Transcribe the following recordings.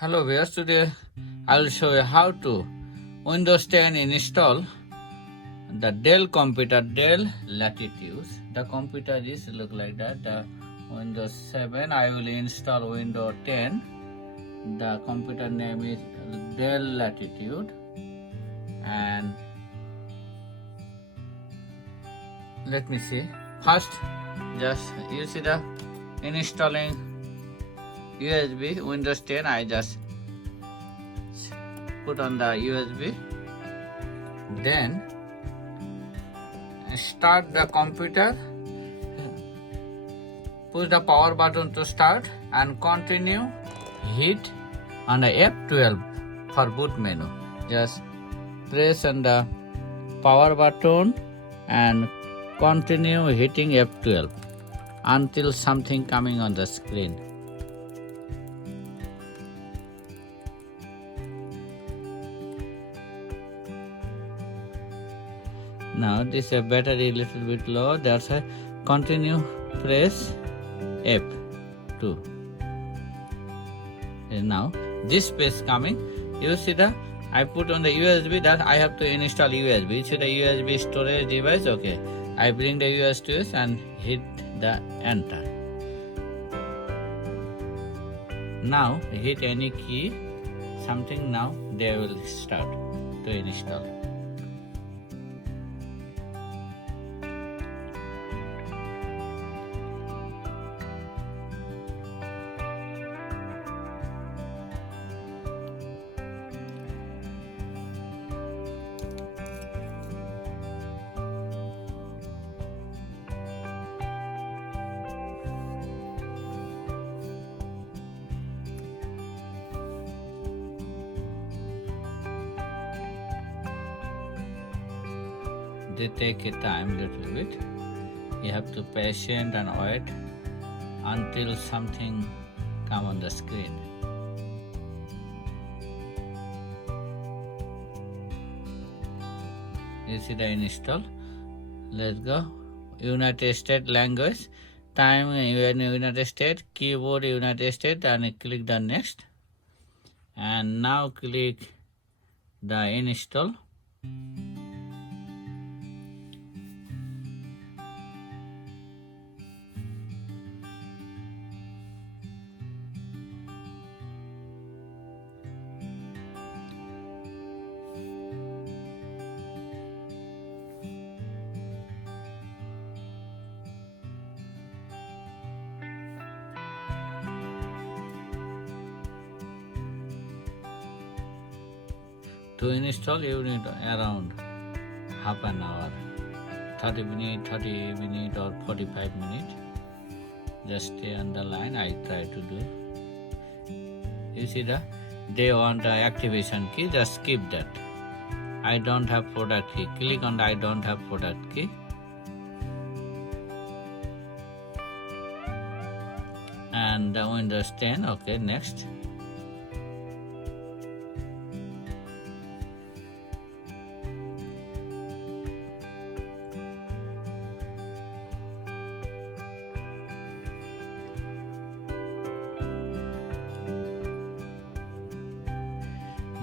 Hello viewers, today I will show you how to Windows 10 install the Dell computer, Dell Latitude. The computer is look like that. The Windows 7, I will install Windows 10. The computer name is Dell Latitude, and let me see. First, just you see the installing USB Windows 10. I just put on the USB, then start the computer, push the power button to start and continue, hit on the F12 for boot menu. Just press on the power button and continue hitting F12 until something coming on the screen. Now this battery little bit low, that's why continue press F2. And now this page coming, you see the I put on the USB that I have to install USB. You see the USB storage device, okay. I bring the USB and hit the enter. Now hit any key, something now they will start to install. They take a time little bit. You have to patient and wait until something come on the screen. You see the install. Let's go. United States language. Time United States. Keyboard United States, and click the next. And now click the install. To install, you need around half an hour, 30 minutes or 45 minutes. Just stay on the line, I try to do. You see they want the activation key, just skip that. I don't have product key, click on the I don't have product key. And the Windows 10, okay, next.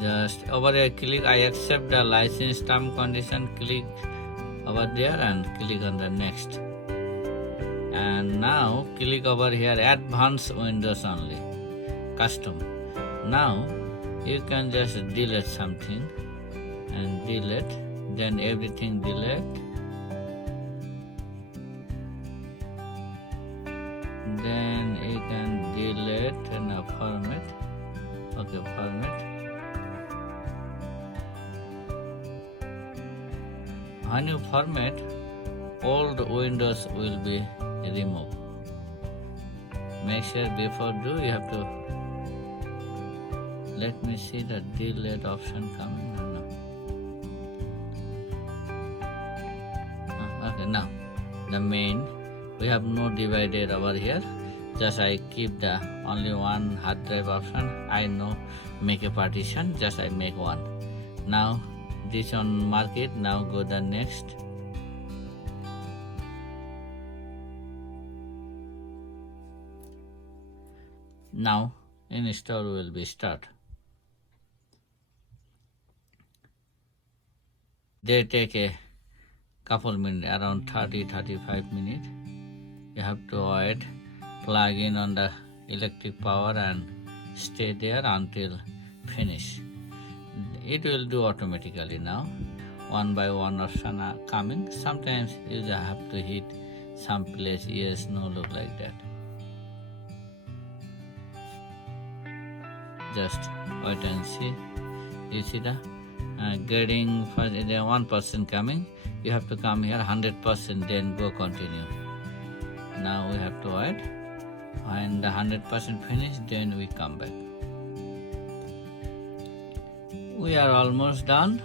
Just over here click I accept the license term condition, click over there and click on the next. And now click over here advanced Windows only, custom. Now you can just delete something and delete, then everything delete. Then you can delete and format, okay, format. When you format, old Windows will be removed. Make sure before do you have to, let me see the delete option coming or no. Okay, now the main, we have no divided over here. Just I keep the only one hard drive option. I know make a partition, just I make one. Now this on market, now go the next. Now install will be start. They take a couple minutes, around 30-35 minutes. You have to wait, plug in on the electric power and stay there until finish. It will do automatically now. One by one option are coming. Sometimes you just have to hit some place, yes, no, look like that. Just wait and see. You see the grading for the 1% coming. You have to come here 100%, then go continue. Now we have to wait. When the 100% finish, then we come back. We are almost done.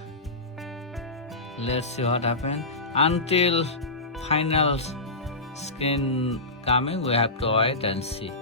Let's see what happens. Until final screen coming, we have to wait and see.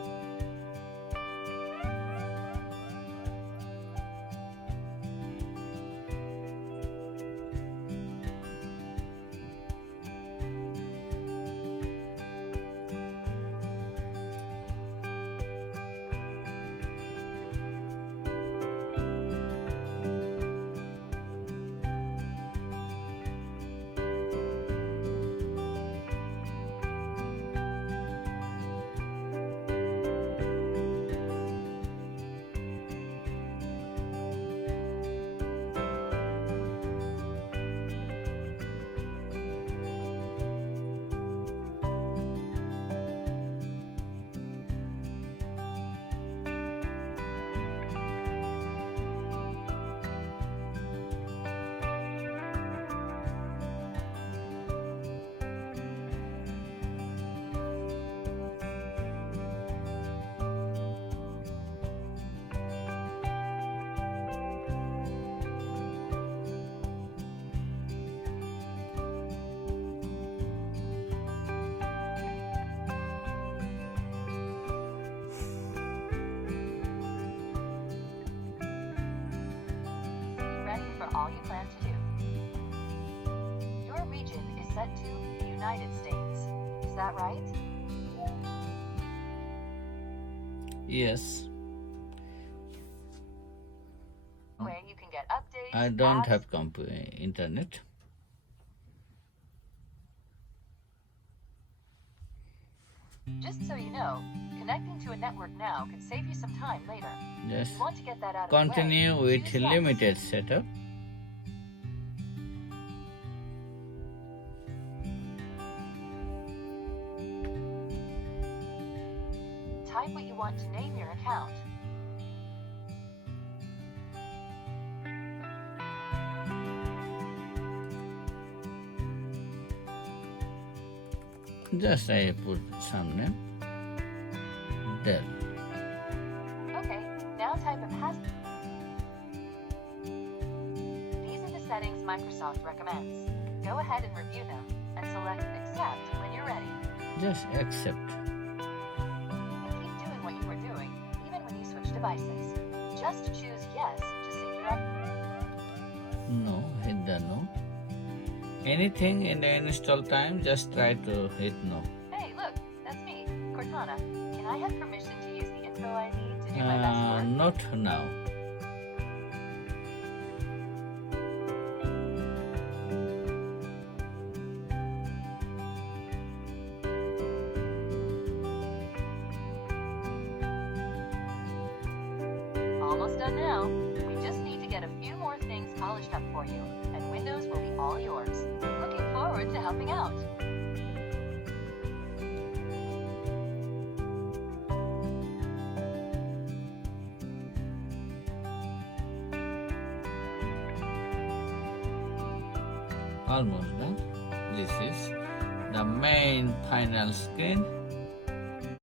All you plan to do. Your region is set to the United States. Is that right? Yes. Where you can get updates. I don't ads. have internet. Just so you know, connecting to a network now can save you some time later. Yes. If you want to get that out Continue of the way, with choose yes. limited setup. Type what you want to name your account. Just I put some name. Dell. Okay, now type a password. These are the settings Microsoft recommends. Go ahead and review them and select Accept when you're ready. Just accept. And keep doing what you were doing, even when you switch devices. Just choose yes to sync your app. No, hit the no. Anything in the install time, just try to hit no. Hey, look, that's me, Cortana. Can I have permission to use the info I need to do my best work? Not now. Almost done now. We just need to get a few more things polished up for you, and Windows will be all yours. Looking forward to helping out. Almost done. This is the main final screen.